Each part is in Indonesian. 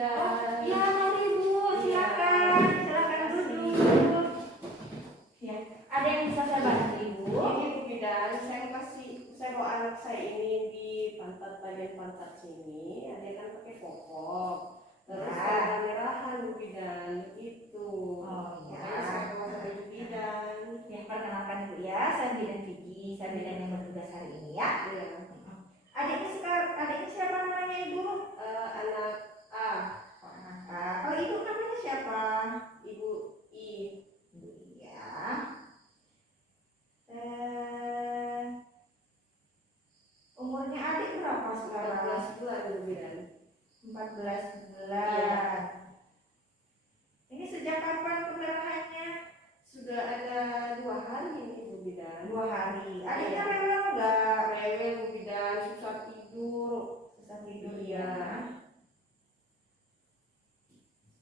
Bidan. Ya, mari Bu, silakan, silakan duduk. Ya, ada yang bisa saya bantu Ibu? Ini Bu Bidan, saya bawa anak saya ini di bagian pantat sini, ada kan pakai popok. Terus Ya. ada merahan Bu Bidan, itu. Oh ya. Makanya saya bawa dari Bu Bidan. Yang perkenalkan Bu ya, saya Bidan Vicky, saya Bidan yang bertugas hari ini ya. Iya. Adiknya siapa namanya Ibu? Anak A, Oh, anak A. Kalau Ibu namanya siapa? Ibu I. Ibu ya. Umurnya adik berapa sekarang? 14 bulan Bu Bidan. 14 bulan. Iya. Ini sejak kapan pemerahannya? Sudah ada 2 hari ini Bu Bidan. 2 hari. Adiknya Iya. rewel nggak? Rewel Bu Bidan, susah tidur. Susah tidur Iya. ya.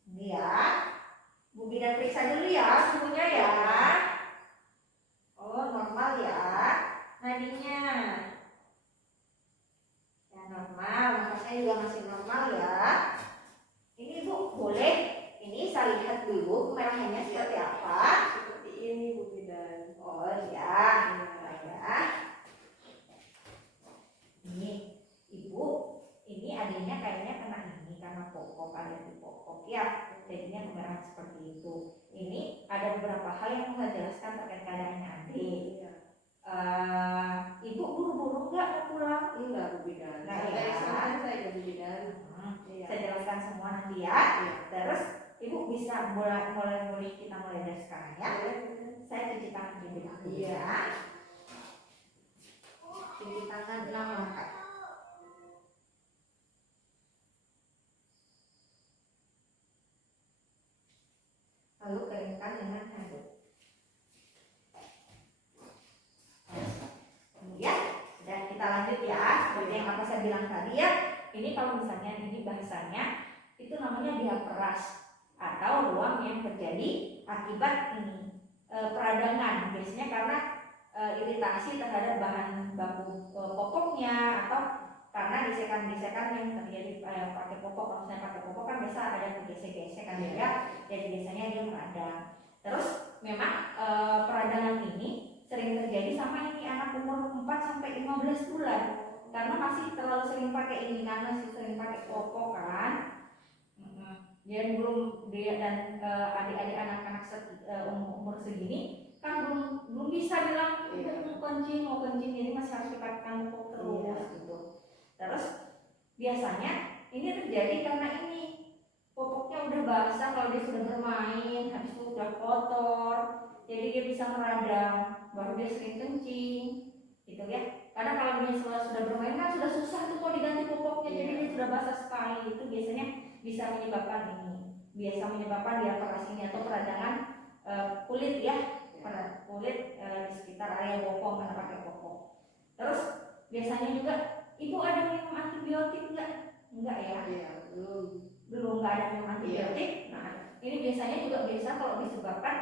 Ini ya. Bu Bidan periksa dulu ya suhunya ya. Oh, normal ya. Nadinya. Ya normal, makanya juga masih normal ya. Ini Bu, boleh ini saya lihat dulu kemerahannya seperti apa. Seperti ini Bu Bidan. Oh ya, ya. Ini Ibu, ini adanya kayaknya kena ini karena popok, ada di popok ya. Jadinya kemerahan seperti itu. Ini ada beberapa hal yang saya jelaskan terkait keadaannya adik. Iya. Ibu buru-buru nggak mau pulang? Enggak Bu Bidan. Nah, Santai ya. santai saja Bu Bidan. Iya. Saya jelaskan semua nanti ya. Iya. Terus Ibu bisa mulai kita mulai dari sekarang ya. Saya cuci tangan terlebih dahulu Iya. ya. Cuci tangan 6 langkah. Lalu keringkan dengan handuk. Kemudian dan kita lanjut ya. Seperti yang apa saya bilang tadi ya. Ini kalau misalnya ini bahasanya itu namanya diaperas atau ruam yang terjadi akibat ini peradangan. Biasanya karena iritasi terhadap bahan baku popoknya atau karena gesekan-gesekan yang terjadi pakai popok. Kalau misalnya pakai popok kan biasa ada gesek-gesekan ya. Jadi biasanya dia meradang. Terus memang peradangan ini sering terjadi sama ini anak umur 4 sampai 15 bulan. Karena masih terlalu sering pakai ini, karena masih sering pakai popok kan. Dan adik-adik anak-anak umur segini kan belum bisa bilang mau kencing, jadi masih harus dipakai popok terus gitu. Terus biasanya ini terjadi karena ini popoknya udah basah kalau dia sudah bermain, habis itu udah kotor, jadi dia bisa meradang, baru dia sering kencing, gitu ya. Karena kalau dia sudah bermain kan sudah susah tuh mau diganti popoknya, jadi dia sudah basah sekali, itu biasanya bisa menyebabkan ini, biasa menyebabkan diaperas ini atau peradangan kulit ya, kulit di sekitar area bokong karena pakai popok. Terus biasanya juga Ibu ada minum antibiotik enggak? Enggak ya? Iya, Belum nggak ada minum antibiotik. Nah, ini biasanya juga biasa kalau disebabkan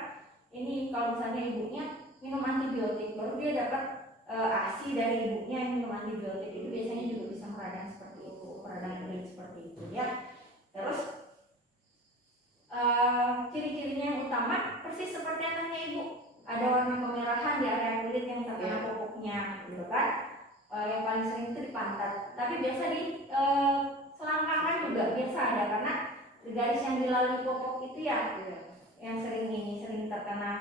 ini kalau misalnya ibunya minum antibiotik, baru dia dapat ASI dari ibunya yang minum antibiotik, itu biasanya juga bisa meradang seperti itu, meradang kulit seperti itu ya. Terus ciri-cirinya yang utama persis seperti anaknya Ibu, ada warna kemerahan di area kulit yang terkena popoknya, gitu kan? Yang paling sering itu di pantat, tapi biasa di selangkangan juga biasa ada karena garis yang dilalui popok itu ya yang sering terkena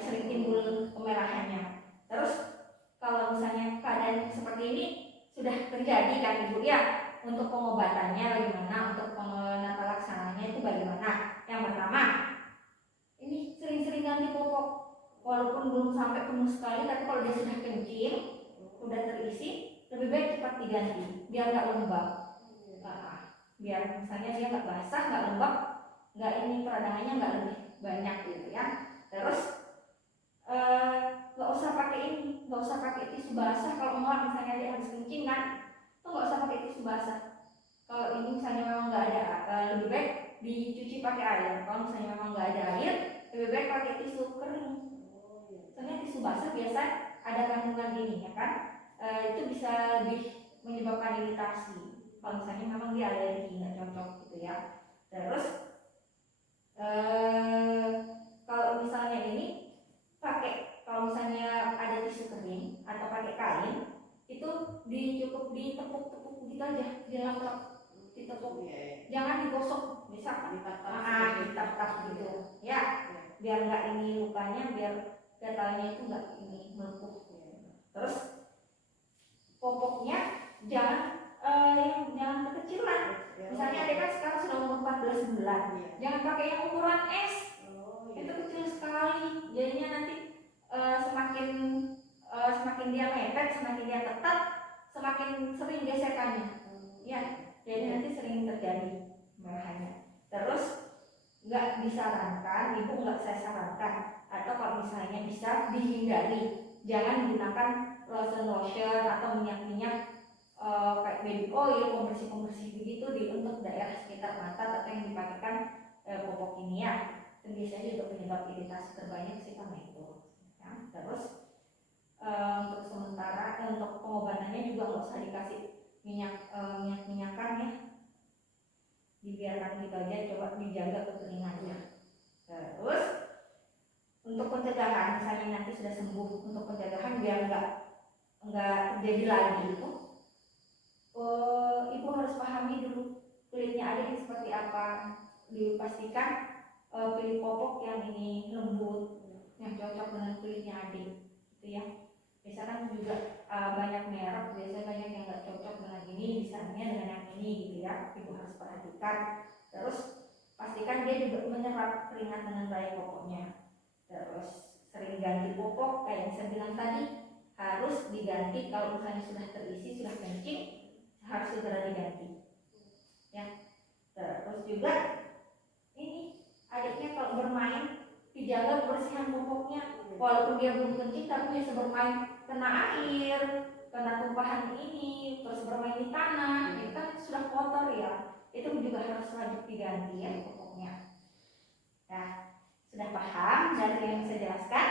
sering timbul kemerahannya. Terus kalau misalnya keadaan seperti ini sudah terjadi kan Ibu ya, untuk pengobatannya bagaimana, untuk penata laksananya itu bagaimana? Yang pertama, ini sering-sering ganti popok, walaupun belum sampai penuh sekali, tapi kalau dia sudah kencing, sudah terisi, lebih baik cepat diganti biar nggak lembab. Biar misalnya dia nggak basah, nggak lembab, nggak ini peradangannya nggak lebih banyak gitu ya. Terus nggak usah pakai ini, nggak usah pakai tisu basah. Kalau mau misalnya dia habis kencing kan, tuh nggak usah pakai tisu basah. Kalau ini misalnya memang nggak ada, lebih baik dicuci pakai air. Kalau misalnya memang nggak ada air, lebih baik pakai tisu kering. Soalnya tisu basah biasa ada kandungan ini ya kan, itu bisa lebih menyebabkan iritasi. kalau misalnya memang dia alergi nggak cocok gitu ya. Terus kalau misalnya ini kalau misalnya ada tisu kering atau pakai kain itu cukup ditepuk-tepuk gitu aja, dilap-lap, ditepuk, jangan digosok, bisa ditap-tap gitu ya, biar nggak ini lukanya, biar gatalnya itu nggak ini melepuh. Terus popoknya jangan kekecilan. Misalnya adik kan sekarang sudah umur 14 bulan, jangan pakai yang ukuran S, itu kecil sekali, jadinya nanti semakin dia mepet, semakin dia ketat, semakin sering gesekannya, ya. Jadi nanti sering terjadi merahnya. Terus nggak disarankan, ibu nggak saya sarankan, atau kalau misalnya bisa dihindari, jangan gunakan lotion atau minyak-minyak kayak baby oil, pembersih begitu untuk daerah sekitar mata atau yang dipakaikan popok ini ya. Dan biasanya juga penyebab iritasi terbanyak sih karena itu. Ya. Terus untuk sementara untuk pengobatannya juga nggak usah dikasih minyakan ya, dibiarkan gitu aja, coba dijaga kekeringannya. Terus untuk pencegahan, misalnya nanti sudah sembuh, untuk pencegahan biar nggak jadi lagi itu, ibu harus pahami dulu kulitnya adik seperti apa, dipastikan pilih popok yang ini lembut, yang cocok dengan kulitnya adik, gitu ya. Misalkan juga banyak merek, biasanya banyak yang nggak cocok dengan ini, misalnya dengan yang ini gitu ya, ibu harus perhatikan. Terus pastikan dia juga menyerap keringat dengan baik popoknya. Terus sering ganti popok, kayak yang saya bilang tadi, harus diganti kalau misalnya sudah terisi, sudah kencing, harus segera diganti. Ya. Terus juga ini adiknya kalau bermain dijaga kebersihan popoknya, walaupun dia belum kencing tapi biasa bermain kena air, kena tumpahan ini, terus bermain di tanah, itu kan sudah kotor ya, itu juga harus wajib diganti ya popoknya. Nah, sudah paham dari yang saya jelaskan?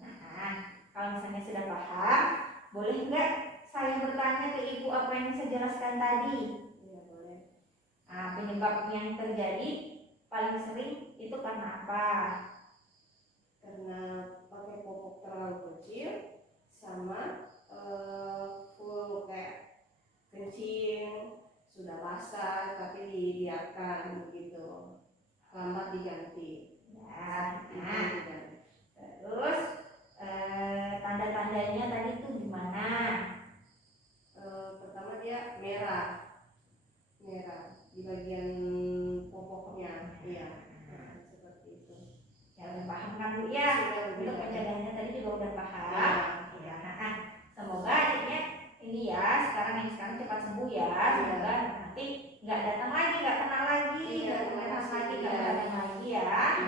Nah, kalau misalnya sudah paham, boleh nggak saya bertanya ke ibu apa yang saya jelaskan tadi? Ya, boleh. Nah, penyebab yang terjadi paling sering itu karena apa? Karena pakai popok terlalu kecil sama full kayak kencing sudah basah tapi dibiarkan begitu, lambat diganti. Nah, terus tanda-tandanya tadi itu gimana? Pertama dia merah di bagian popoknya, iya. Seperti itu. Ya udah paham kan Bu ya? Untuk penjagaannya tadi juga udah paham. Ya. Semoga adiknya ini ya sekarang cepat sembuh ya. Semoga nanti nggak datang lagi, nggak kenal lagi, nggak datang lagi ya.